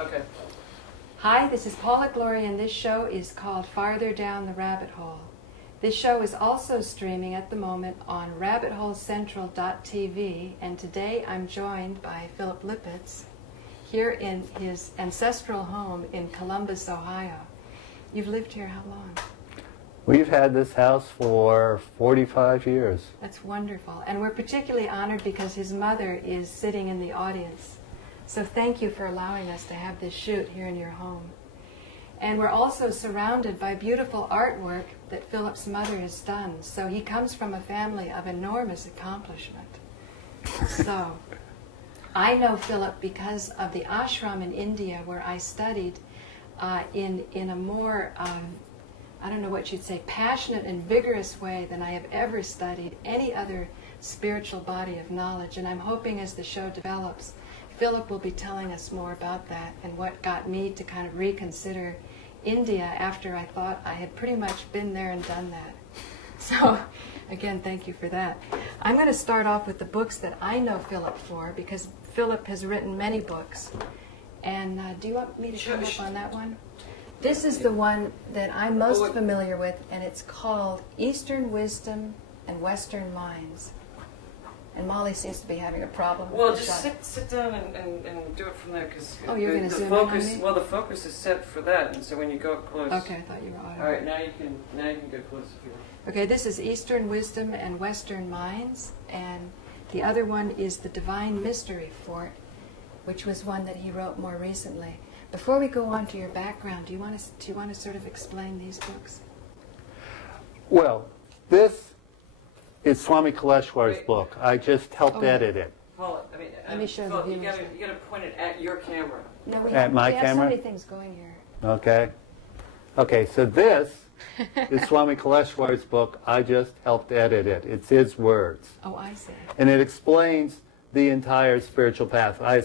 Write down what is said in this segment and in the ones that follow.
Okay. Hi, this is Paula Gloria, and this show is called Farther Down the Rabbit Hole. This show is also streaming at the moment on rabbitholecentral.tv, and today I'm joined by Philip Lipetz here in his ancestral home in Columbus, Ohio. You've lived here how long? We've had this house for 45 years. That's wonderful. And we're particularly honored because his mother is sitting in the audience. So thank you for allowing us to have this shoot here in your home. And we're also surrounded by beautiful artwork that Philip's mother has done. So he comes from a family of enormous accomplishment. So I know Philip because of the ashram in India where I studied in a more, I don't know what you'd say, passionate and vigorous way than I have ever studied any other spiritual body of knowledge. And I'm hoping as the show develops, Philip will be telling us more about that and what got me to kind of reconsider India after I thought I had pretty much been there and done that. So, again, thank you for that. I'm going to start off with the books that I know Philip for, because Philip has written many books. And do you want me to come up on that one? This is the one that I'm most familiar with, and it's called Eastern Wisdom and Western Minds. And Molly seems to be having a problem. Well, just sit down and do it from there, because the focus. in on me? Well, the focus is set for that, and so when you go close. Okay, I thought you were on. All right, now you can go close if you want. Okay, this is Eastern Wisdom and Western Minds, and the other one is The Divine Mystery Fort, which was one that he wrote more recently. Before we go on to your background, do you want to sort of explain these books? Well, this is Swami Kaleshwar's book. I just helped edit it. Paula, I mean, let me show Philip, the viewers. you got to point it at your camera. No, we At have, my we have so camera? many things going here. Okay. Okay, so this is Swami Kaleshwar's book. I just helped edit it. It's his words. Oh, I see. And it explains the entire spiritual path. I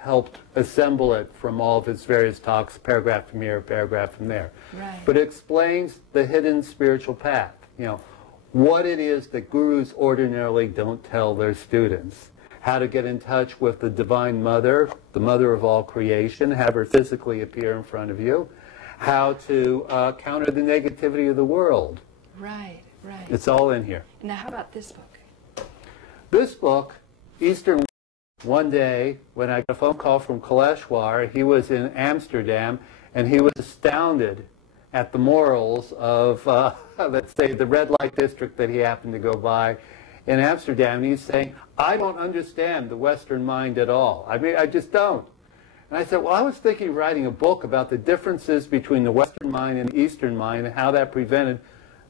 helped assemble it from all of his various talks, paragraph from here, paragraph from there. Right. But it explains the hidden spiritual path. You know, what it is that gurus ordinarily don't tell their students. How to get in touch with the Divine Mother, the mother of all creation, have her physically appear in front of you. How to counter the negativity of the world. Right, right. It's all in here. Now, how about this book? This book, Eastern, one day when I got a phone call from Kaleshwar, he was in Amsterdam, and he was astounded at the morals of, let's say, the red light district that he happened to go by in Amsterdam. And he's saying, I don't understand the Western mind at all. I mean, I just don't. And I said, well, I was thinking of writing a book about the differences between the Western mind and the Eastern mind and how that prevented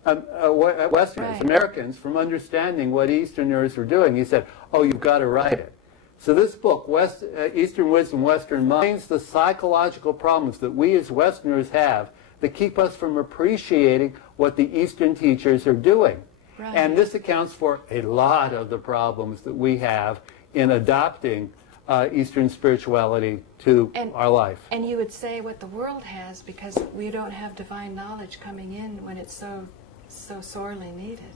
Westerners, Right. Americans, from understanding what Easterners were doing. He said, oh, you've got to write it. So this book, Eastern Wisdom, Western Minds, the psychological problems that we as Westerners have that keep us from appreciating what the Eastern teachers are doing. Right. And this accounts for a lot of the problems that we have in adopting Eastern spirituality to our life. And you would say what the world has, because we don't have divine knowledge coming in when it's so sorely needed.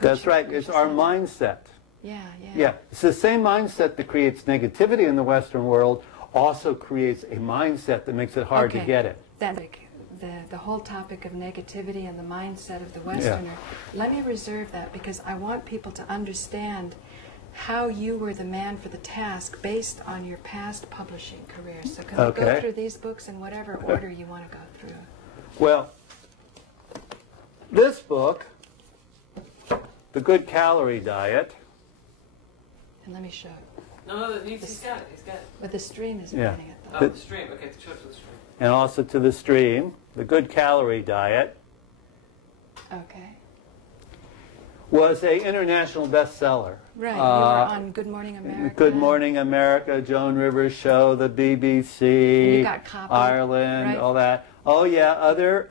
That's right. It's our mindset. Yeah. Yeah. It's the same mindset that creates negativity in the Western world also creates a mindset that makes it hard to get it. The whole topic of negativity and the mindset of the Westerner, let me reserve that, because I want people to understand how you were the man for the task based on your past publishing career. So can we go through these books in whatever order you want to go through? Well, this book, The Good Calorie Diet. And let me show it. No, he's got it. He's got it. But the stream is pointing at Oh, the stream. Okay, show it to the stream. And also to the stream, The Good Calorie Diet. Okay. Was an international bestseller. Right, you were on Good Morning America. Good Morning America, Joan Rivers Show, the BBC, and you got copied, Ireland, right? all that. Oh yeah, other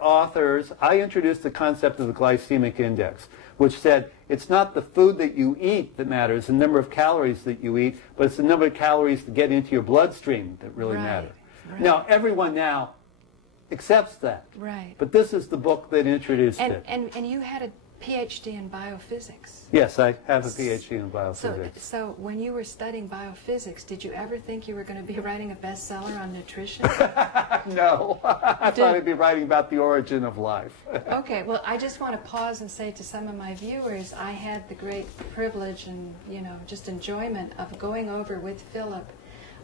authors. I introduced the concept of the glycemic index, which said it's not the food that you eat that matters, the number of calories that you eat, but it's the number of calories that get into your bloodstream that really matter. Right. Now, everyone now accepts that. Right. But this is the book that introduced it. And you had a PhD in biophysics. Yes, I have a PhD in biophysics. So when you were studying biophysics, did you ever think you were going to be writing a bestseller on nutrition? No, I thought I'd be writing about the origin of life. Okay, well, I just want to pause and say to some of my viewers, I had the great privilege and, you know, just enjoyment of going over with Philip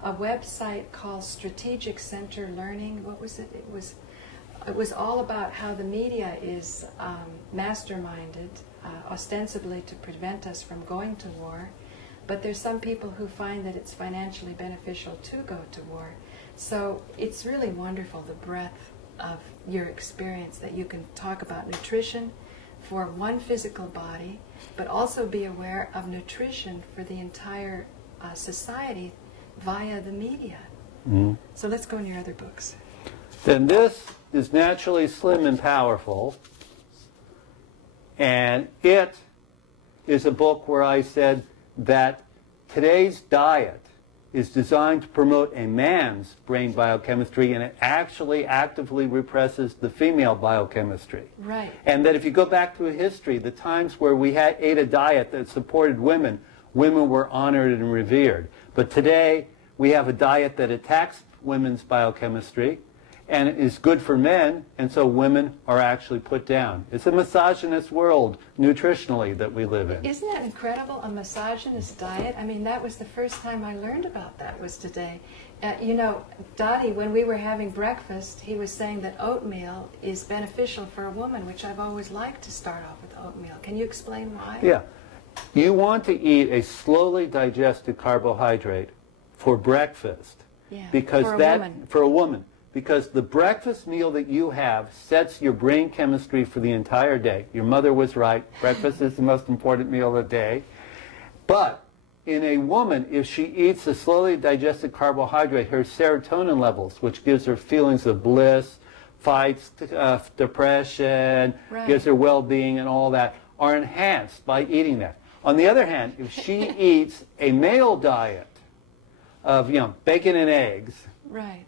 a website called Strategic Center Learning. What was it? It was all about how the media is masterminded, ostensibly to prevent us from going to war, but there's some people who find that it's financially beneficial to go to war. So it's really wonderful, the breadth of your experience, that you can talk about nutrition for one physical body, but also be aware of nutrition for the entire society via the media. Mm-hmm. So let's go in your other books. Then this is Naturally Slim and Powerful, and it is a book where I said that today's diet is designed to promote a man's brain biochemistry, and it actually actively represses the female biochemistry. Right. And that if you go back through history, the times where we ate a diet that supported women, women were honored and revered. But today, we have a diet that attacks women's biochemistry, and it is good for men, and so women are actually put down. It's a misogynist world, nutritionally, that we live in. Isn't that incredible, a misogynist diet? I mean, that was the first time I learned about that, was today. You know, Dottie, when we were having breakfast, he was saying that oatmeal is beneficial for a woman, which I've always liked to start off with oatmeal. Can you explain why? Yeah. You want to eat a slowly digested carbohydrate for breakfast. Yeah, because for a woman. Because the breakfast meal that you have sets your brain chemistry for the entire day. Your mother was right. Breakfast is the most important meal of the day. But in a woman, if she eats a slowly digested carbohydrate, her serotonin levels, which gives her feelings of bliss, fights depression, right, gives her well-being and all that, are enhanced by eating that. On the other hand, if she eats a male diet of, you know, bacon and eggs, right,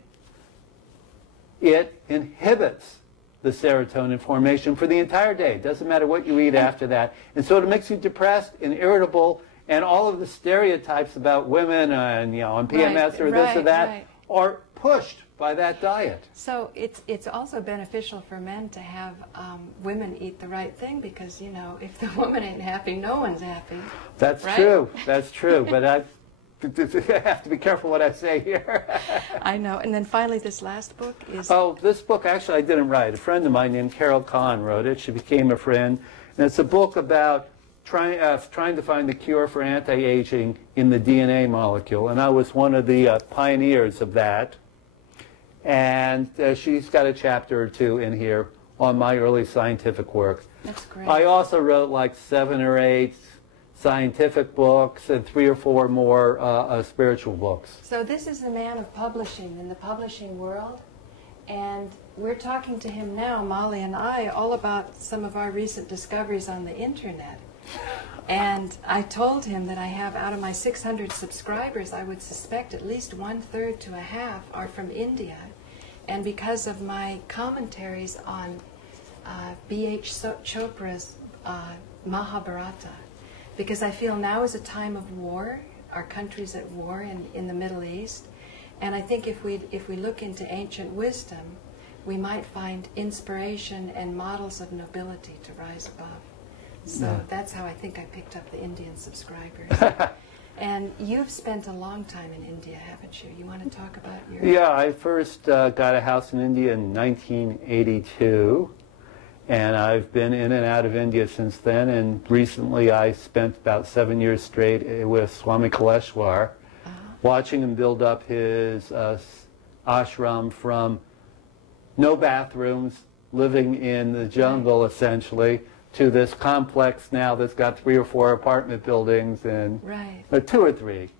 it inhibits the serotonin formation for the entire day. It doesn't matter what you eat after that. And so it makes you depressed and irritable, and all of the stereotypes about women and, you know, and PMS or this or that are pushed by that diet. So it's also beneficial for men to have women eat the right thing, because, you know, if the woman ain't happy, no one's happy. That's true. That's true. But I have to be careful what I say here. I know. And then finally, this last book is... Oh, this book actually I didn't write. A friend of mine named Carol Kahn wrote it. She became a friend. And it's a book about trying to find the cure for anti-aging in the DNA molecule. And I was one of the pioneers of that. And she's got a chapter or two in here on my early scientific work. That's great. I also wrote like 7 or 8 scientific books and 3 or 4 more spiritual books. So this is the man of publishing in the publishing world, and we're talking to him now, Molly and I, all about some of our recent discoveries on the internet. And I told him that I have, out of my 600 subscribers, I would suspect at least 1/3 to a half are from India. And because of my commentaries on B.H. Chopra's Mahabharata, because I feel now is a time of war, our country's at war in the Middle East, and I think if we look into ancient wisdom, we might find inspiration and models of nobility to rise above. So that's how I think I picked up the Indian subscribers. And you've spent a long time in India, haven't you? You want to talk about your... Yeah, I first got a house in India in 1982. And I've been in and out of India since then, and recently I spent about 7 years straight with Swami Kaleshwara, watching him build up his ashram from no bathrooms, living in the jungle essentially, to this complex now that's got 3 or 4 apartment buildings, and 2 or 3,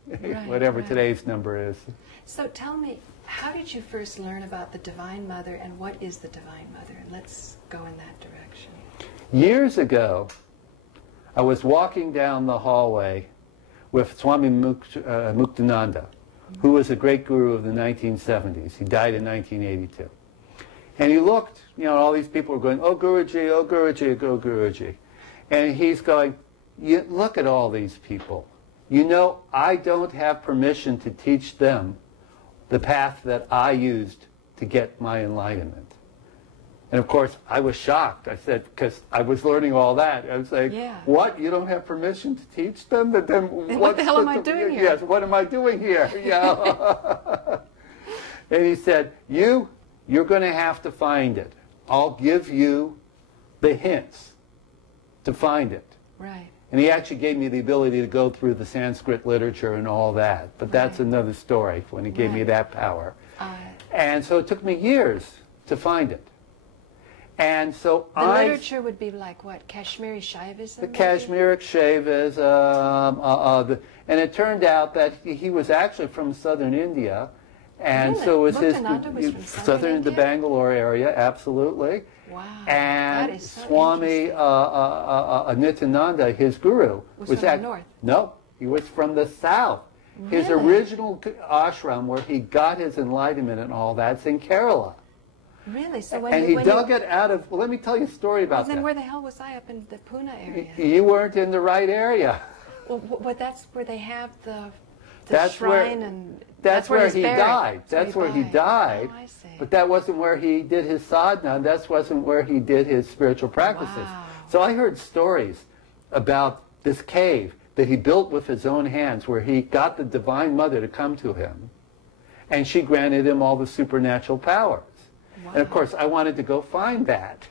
whatever today's number is. So tell me, how did you first learn about the Divine Mother, and what is the Divine Mother? And let's go in that direction. Years ago, I was walking down the hallway with Swami Muktananda, who was a great guru of the 1970s. He died in 1982. And he looked, you know, all these people were going, "Oh Guruji, oh Guruji, oh Guruji." And he's going, you, look at all these people. You know, I don't have permission to teach them the path that I used to get my enlightenment. And of course, I was shocked. I said, because I was learning all that. I was like, yeah. What? You don't have permission to teach them? Then what the hell am I doing here? Yes, what am I doing here? Yeah. And he said, you're going to have to find it. I'll give you the hints to find it. Right. And he actually gave me the ability to go through the Sanskrit literature and all that. But that's another story when he gave me that power. And so it took me years to find it. And so the literature would be like what? Kashmiri Shaivism? The Kashmiri Shaivism. And it turned out that he was actually from southern India. And really? so it was Muktananda was from southern India? the Bangalore area, absolutely. Wow. And that is so Swami Nitzan Ananda, his guru, was from the north? No, he was from the south. Really? His original ashram where he got his enlightenment and all that's in Kerala. Really? So And he dug it out of, well, let me tell you a story about then that. where the hell was I up in the Pune area? You weren't in the right area. Well, that's where they have the That's shrine where, and that's where he's he buried. died. That's where he died. Oh, I see. But that wasn't where he did his sadhana. That wasn't where he did his spiritual practices. Wow. So I heard stories about this cave that he built with his own hands where he got the Divine Mother to come to him. And she granted him all the supernatural powers. Wow. And of course, I wanted to go find that.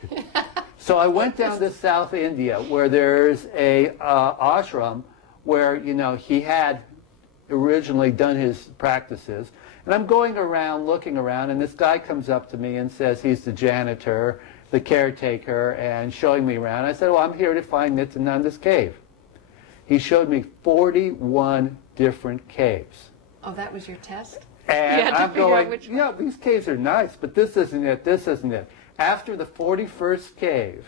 So I went down to South India where there's a ashram where, you know, he had originally done his practices. And I'm going around, looking around, and this guy comes up to me and says he's the janitor, the caretaker, and showing me around. I said, well, I'm here to find Nitzan Ananda's cave. He showed me 41 different caves. Oh, that was your test? And I'm going, yeah, these caves are nice, but this isn't it, this isn't it. After the 41st cave,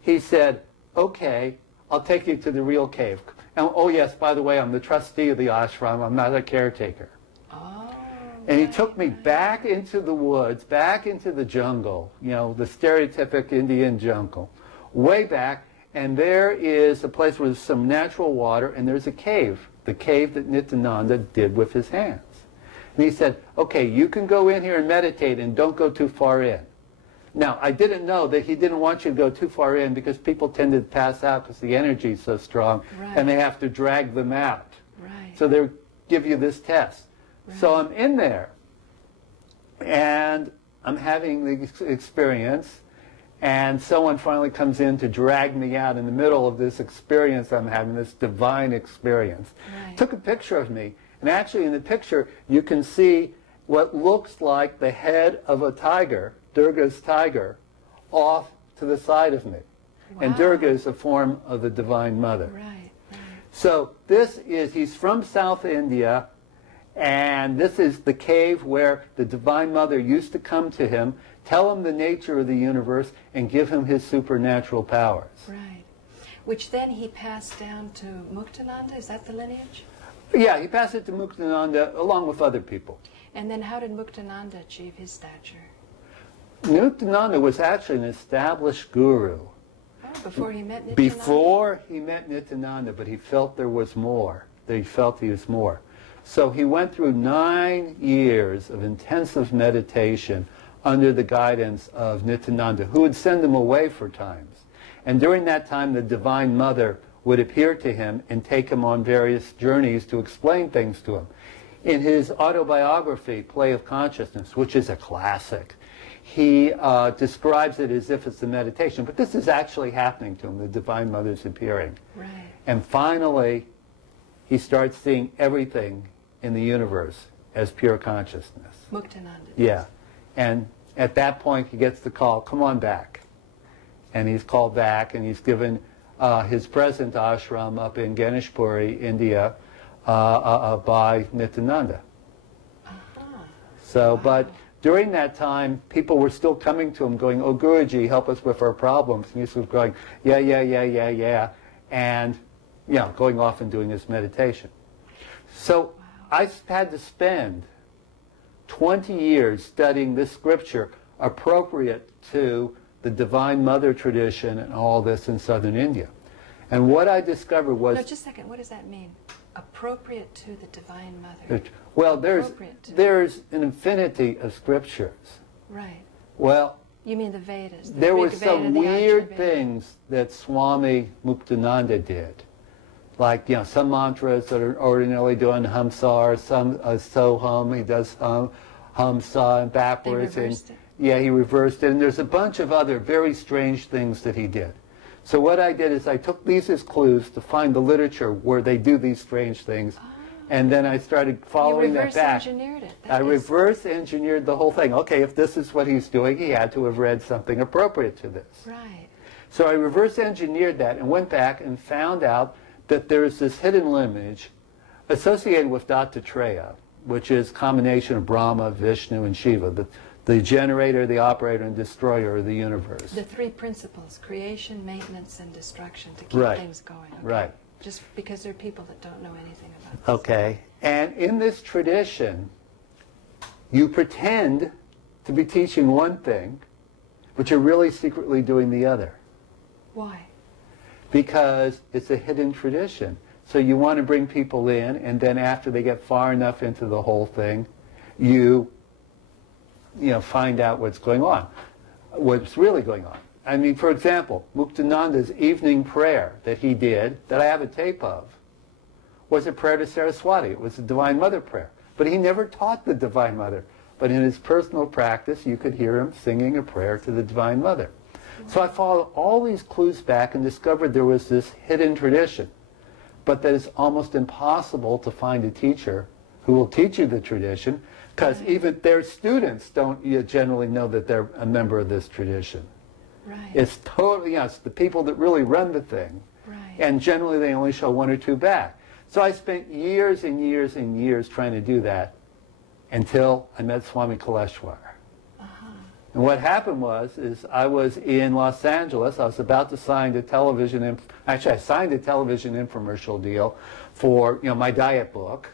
he said, okay, I'll take you to the real cave. And, oh, yes, by the way, I'm the trustee of the ashram. I'm not a caretaker. Oh, and he took me back into the woods, back into the jungle, you know, the stereotypic Indian jungle, way back, and there is a place where there's some natural water, and there's a cave, the cave that Nitzan Ananda did with his hands. And he said, okay, you can go in here and meditate and don't go too far in. Now, I didn't know that he didn't want you to go too far in because people tend to pass out because the energy is so strong, and they have to drag them out. Right. So they give you this test. Right. So I'm in there, and I'm having the experience, and someone finally comes in to drag me out in the middle of this experience I'm having, this divine experience. Right. Took a picture of me, and actually in the picture you can see what looks like the head of a tiger, Durga's tiger, off to the side of me. Wow. And Durga is a form of the Divine Mother. Right, right. So this is, he's from South India, and this is the cave where the Divine Mother used to come to him, tell him the nature of the universe, and give him his supernatural powers. Right. Which then he passed down to Muktananda, is that the lineage? Yeah, he passed it to Muktananda along with other people. And then how did Muktananda achieve his stature? Muktananda was actually an established guru. Oh, before he met Nitzan? Before he met Nitzan Ananda, but he felt there was more. That he felt he was more. So he went through 9 years of intensive meditation under the guidance of Nitzan Ananda, who would send him away for times. And during that time, the Divine Mother would appear to him and take him on various journeys to explain things to him. In his autobiography, Play of Consciousness, which is a classic, he describes it as if it's a meditation. But this is actually happening to him. The Divine Mother's appearing. Right. And finally, he starts seeing everything in the universe as pure consciousness. Muktananda. Yeah. And at that point, he gets the call, come on back. And he's called back, and he's given his present ashram up in Ganeshpuri, India, by Nitzan Ananda. So, wow. But during that time, people were still coming to him going, oh, Guruji, help us with our problems. And he was going, yeah, yeah, yeah, yeah, yeah. And, you know, going off and doing his meditation. So wow. I had to spend 20 years studying this scripture appropriate to the Divine Mother tradition and all this in southern India. And what I discovered was... No, just a second. What does that mean? Appropriate to the Divine Mother. Well, there's an infinity of scriptures. Right. Well... You mean the Vedas? There were some weird things that Swami Muktananda did. Like, you know, some mantras that are ordinarily doing Hamsar, some Soham, he does Hamsa and backwards. They reversed it. Yeah, he reversed it. And there's a bunch of other very strange things that he did. So what I did is I took these as clues to find the literature where they do these strange things. And then I started following that back. You reverse-engineered it. I reverse-engineered the whole thing. Okay, if this is what he's doing, he had to have read something appropriate to this. Right. So I reverse-engineered that and went back and found out that there's this hidden lineage associated with Dattatreya, which is a combination of Brahma, Vishnu, and Shiva, the generator, the operator, and destroyer of the universe. The three principles: creation, maintenance, and destruction, to keep things going. Okay. Right. Just because there are people that don't know anything about this. Okay. And in this tradition, you pretend to be teaching one thing, but you're really secretly doing the other. Why? Because it's a hidden tradition. So you want to bring people in, and then after they get far enough into the whole thing, you find out what's going on, what's really going on. I mean, for example, Muktananda's evening prayer that he did, that I have a tape of, was a prayer to Saraswati. It was a Divine Mother prayer. But he never taught the Divine Mother. But in his personal practice, you could hear him singing a prayer to the Divine Mother. So I followed all these clues back and discovered there was this hidden tradition, but that it's almost impossible to find a teacher who will teach you the tradition, because even their students don't generally know that they're a member of this tradition. Right. It's totally, yes, the people that really run the thing. Right. And generally they only show one or two back. So I spent years and years and years trying to do that until I met Swami Kaleshwara. And what happened is I was in Los Angeles. I was about to sign a television, actually I signed a television infomercial deal for my diet book.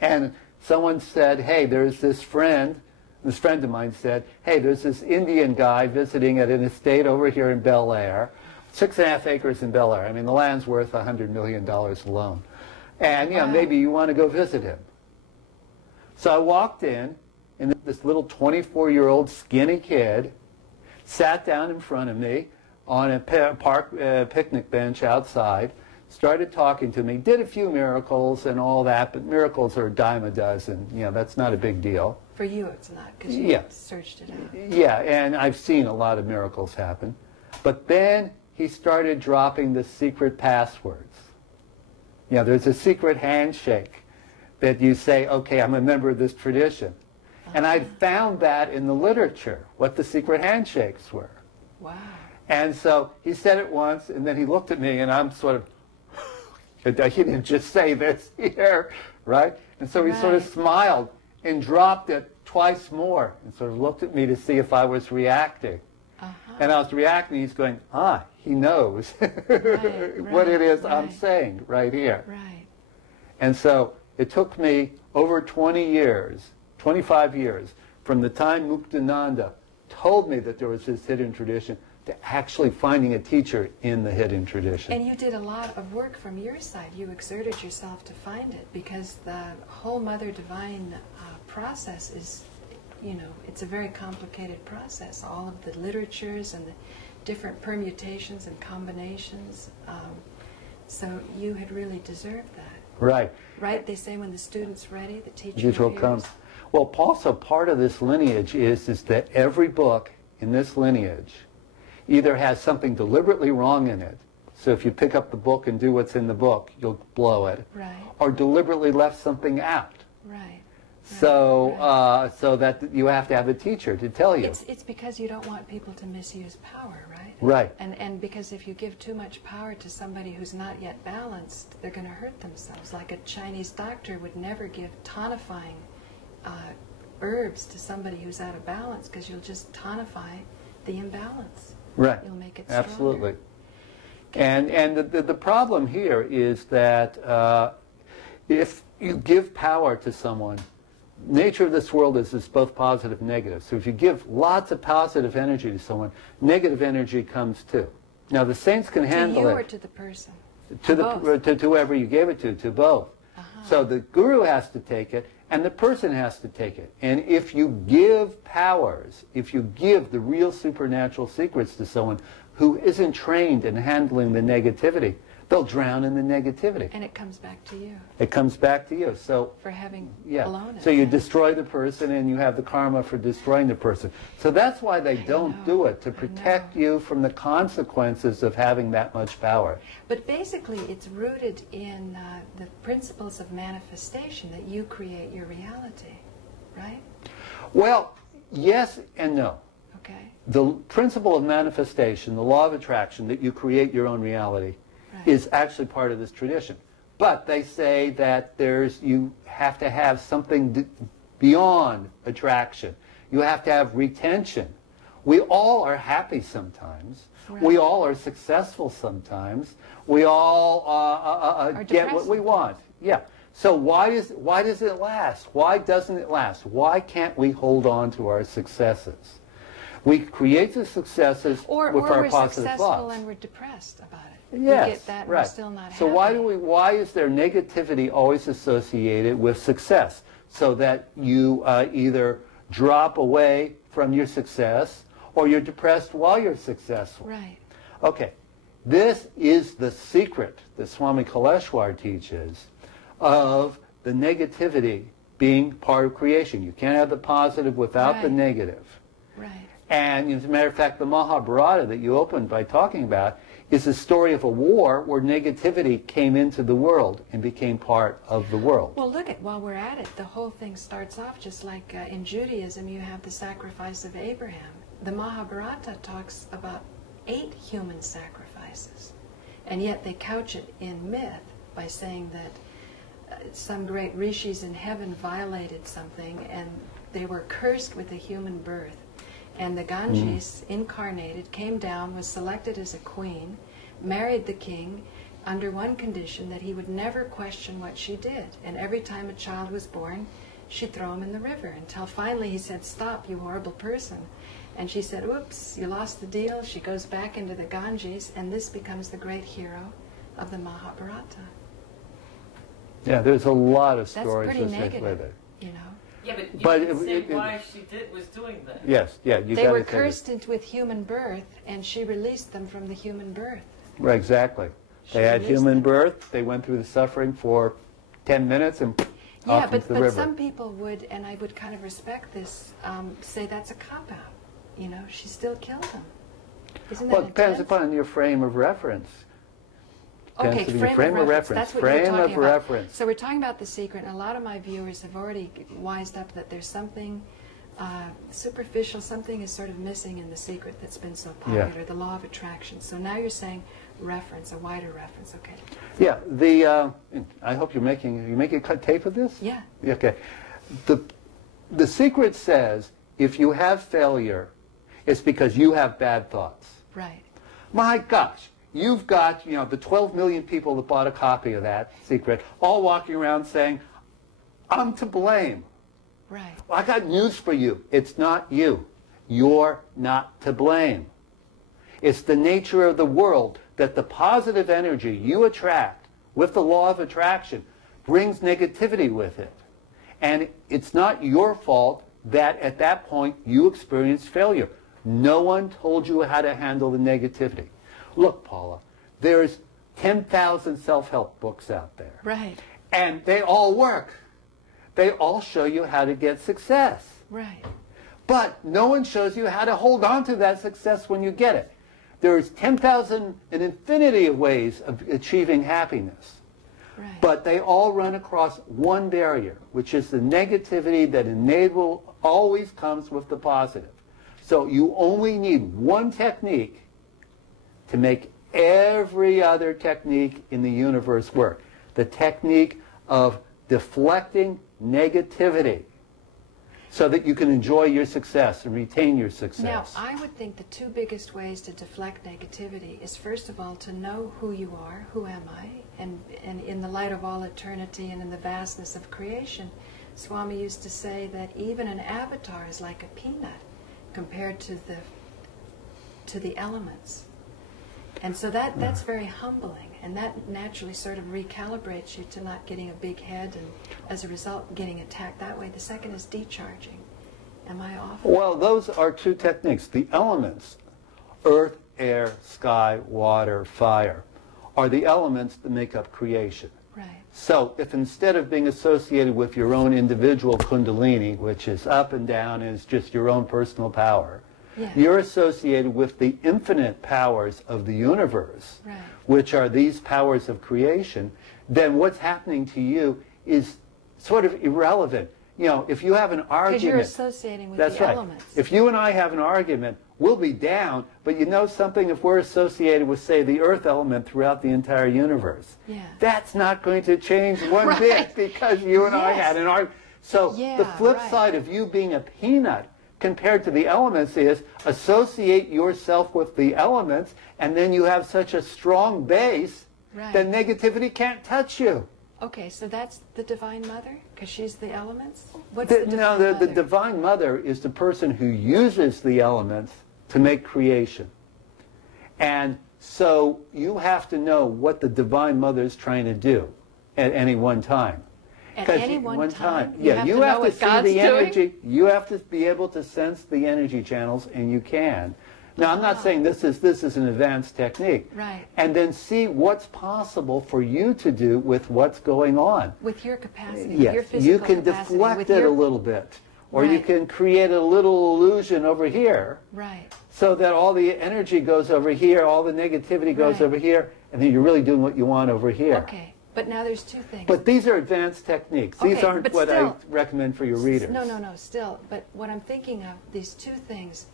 And someone said, hey, there's this friend of mine said, hey, there's this Indian guy visiting at an estate over here in Bel Air, 6.5 acres in Bel Air. I mean, the land's worth $100 million alone. And, maybe you want to go visit him. So I walked in, and this little 24-year-old skinny kid sat down in front of me on a picnic bench outside, started talking to me, did a few miracles and all that, but miracles are a dime a dozen. That's not a big deal. For you, it's not, because you searched it out. Yeah, and I've seen a lot of miracles happen. But then he started dropping the secret passwords. There's a secret handshake that you say, okay, I'm a member of this tradition. And I found that in the literature, what the secret handshakes were. Wow. And so he said it once, and then he looked at me, and I'm sort of, he didn't just say this here, right? And so he sort of smiled and dropped it twice more and sort of looked at me to see if I was reacting. And I was reacting, he's going, he knows what it is I'm saying right here. Right. And so it took me over 20 years, 25 years, from the time Muktananda told me that there was this hidden tradition to actually finding a teacher in the hidden tradition. And you did a lot of work from your side. You exerted yourself to find it, because the whole Mother Divine process is, it's a very complicated process. All of the literatures and the different permutations and combinations. So you had really deserved that. Right. Right? They say when the student's ready, the teacher Teacher will appears. come. Well, also part of this lineage is that every book in this lineage either has something deliberately wrong in it, so if you pick up the book and do what's in the book, you'll blow it, right, or deliberately left something out. Right. So, so that you have to have a teacher to tell you. It's because you don't want people to misuse power, right? Right. And because if you give too much power to somebody who's not yet balanced, they're going to hurt themselves. Like a Chinese doctor would never give tonifying herbs to somebody who's out of balance, because you'll just tonify the imbalance. Right. You'll make it stronger. Absolutely. And the problem here is that if you give power to someone, nature of this world is both positive and negative. So if you give lots of positive energy to someone, negative energy comes too. Now the saints can handle to you it. or to the person? To whoever you gave it to both. So the guru has to take it, and the person has to take it. And if you give powers, if you give the real supernatural secrets to someone who isn't trained in handling the negativity, they'll drown in the negativity. And it comes back to you. It comes back to you. So for having yeah. blown it. So you destroy the person, and you have the karma for destroying the person. So that's why they don't do it, to protect you from the consequences of having that much power. But basically, it's rooted in the principles of manifestation, that you create your reality, right? Well, yes and no. Okay. The principle of manifestation, the law of attraction, that you create your own reality, is actually part of this tradition. But they say that you have to have something beyond attraction. You have to have retention. We all are happy sometimes. Right. We all are successful sometimes. We all get what we want. Yeah. So why does it last? Why doesn't it last? Why can't we hold on to our successes? We create the successes with our positive thoughts. Or we're successful and we're depressed about it. Yes, we get that and right. we're still not so happy. why is there negativity always associated with success? So that you either drop away from your success, or you're depressed while you're successful. Right. Okay. This is the secret that Swami Kaleshwara teaches of the negativity being part of creation. You can't have the positive without the negative. Right. And as a matter of fact, the Mahabharata that you opened by talking about is the story of a war where negativity came into the world and became part of the world. Well, while we're at it, the whole thing starts off just like in Judaism, you have the sacrifice of Abraham. The Mahabharata talks about 8 human sacrifices, and yet they couch it in myth by saying that some great rishis in heaven violated something and they were cursed with a human birth. And the Ganges, incarnated, came down, was selected as a queen, married the king under one condition, that he would never question what she did. And every time a child was born, she'd throw him in the river, until finally he said, "Stop, you horrible person." And she said, "Oops, you lost the deal." She goes back into the Ganges, and this becomes the great hero of the Mahabharata. Yeah, there's a lot of stories associated negative with it. You know. Yeah, but you didn't say why she was doing that. Yes, yeah. They were cursed with human birth, and she released them from the human birth. Right, exactly. They had human birth, they went through the suffering for 10 minutes and off into the river. But some people would, and I would kind of respect this, say that's a cop-out. You know, she still killed them. Isn't that well, it depends upon your frame of reference. Okay, frame of reference. That's what frame you're talking of about. reference. So we're talking about the secret, and a lot of my viewers have already wised up that there's something superficial, something is sort of missing in the secret that's been so popular, the law of attraction. So now you're saying reference, a wider reference, okay. Yeah, I hope you're making a tape of this? Yeah. Okay. The secret says if you have failure, it's because you have bad thoughts. Right. My gosh. You've got, the 12 million people that bought a copy of that secret all walking around saying, "I'm to blame." Right. Well, I got news for you. It's not you. You're not to blame. It's the nature of the world that the positive energy you attract with the law of attraction brings negativity with it. And it's not your fault that at that point you experienced failure. No one told you how to handle the negativity. Look, Paula, there's 10,000 self-help books out there. Right. And they all work. They all show you how to get success. Right. But no one shows you how to hold on to that success when you get it. There's 10,000, an infinity of ways of achieving happiness. Right. But they all run across one barrier, which is the negativity that always comes with the positive. So you only need one technique to make every other technique in the universe work. The technique of deflecting negativity so that you can enjoy your success and retain your success. Now, I would think the 2 biggest ways to deflect negativity is, first of all, to know who you are, who am I, and in the light of all eternity and in the vastness of creation, Swami used to say that even an avatar is like a peanut compared to the elements. And so that's very humbling, and that naturally sort of recalibrates you to not getting a big head and, as a result, getting attacked that way. The second is decharging. Am I off? Well, those are two techniques. The elements, earth, air, sky, water, fire, are the elements that make up creation. Right. So if instead of being associated with your own individual kundalini, which is up and down and is just your own personal power, Yeah. you're associated with the infinite powers of the universe, Right. which are these powers of creation, then what's happening to you is sort of irrelevant. You know, if you have an argument... Because you're associating with that's the right. elements. If you and I have an argument, we'll be down, but you know something, if we're associated with, say, the earth element throughout the entire universe, Yeah. that's not going to change one Right. bit because you and I Yes. had an argument. So Yeah, the flip right. side of you being a peanut compared to the elements is associate yourself with the elements, and then you have such a strong base Right. that negativity can't touch you. Okay, so that's the Divine Mother? Because she's the elements? What's the Divine No, Mother? the Divine Mother is the person who uses the elements to make creation. And so you have to know what the Divine Mother is trying to do at any one time. At 'Cause any one time? Yeah, you know have to what see God's the doing? energy. You have to be able to sense the energy channels, and you can. Now, I'm not saying this is an advanced technique. Right. And then see what's possible for you to do with what's going on. With your capacity, Yes, your physical you can capacity. deflect with it your... a little bit. Or you Right. can create a little illusion over here Right. so that all the energy goes over here, all the negativity goes Right. over here, and then you're really doing what you want over here. Okay, but now there's two things. But these are advanced techniques. These Okay, aren't but what still- I recommend for your readers. No, still. But what I'm thinking of, these two things.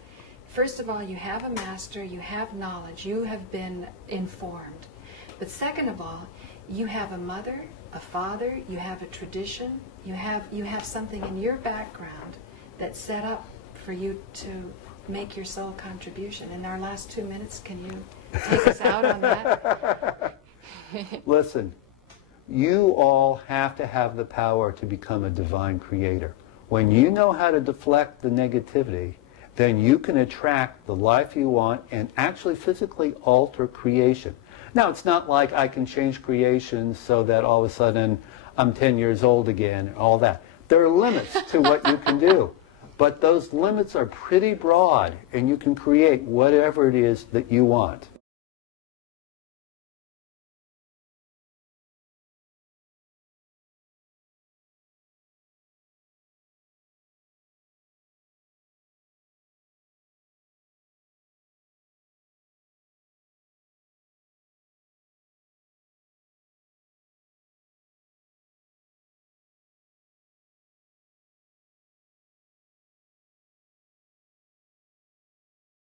First of all, you have a master, you have knowledge, you have been informed. But second of all, you have a mother, a father, you have a tradition, you have something in your background that's set up for you to make your soul contribution. In our last 2 minutes, can you take us out on that? Listen, you all have to have the power to become a divine creator. When you know how to deflect the negativity, then you can attract the life you want and actually physically alter creation. Now, it's not like I can change creation so that all of a sudden I'm 10 years old again and all that. There are limits to what you can do. But those limits are pretty broad, and you can create whatever it is that you want.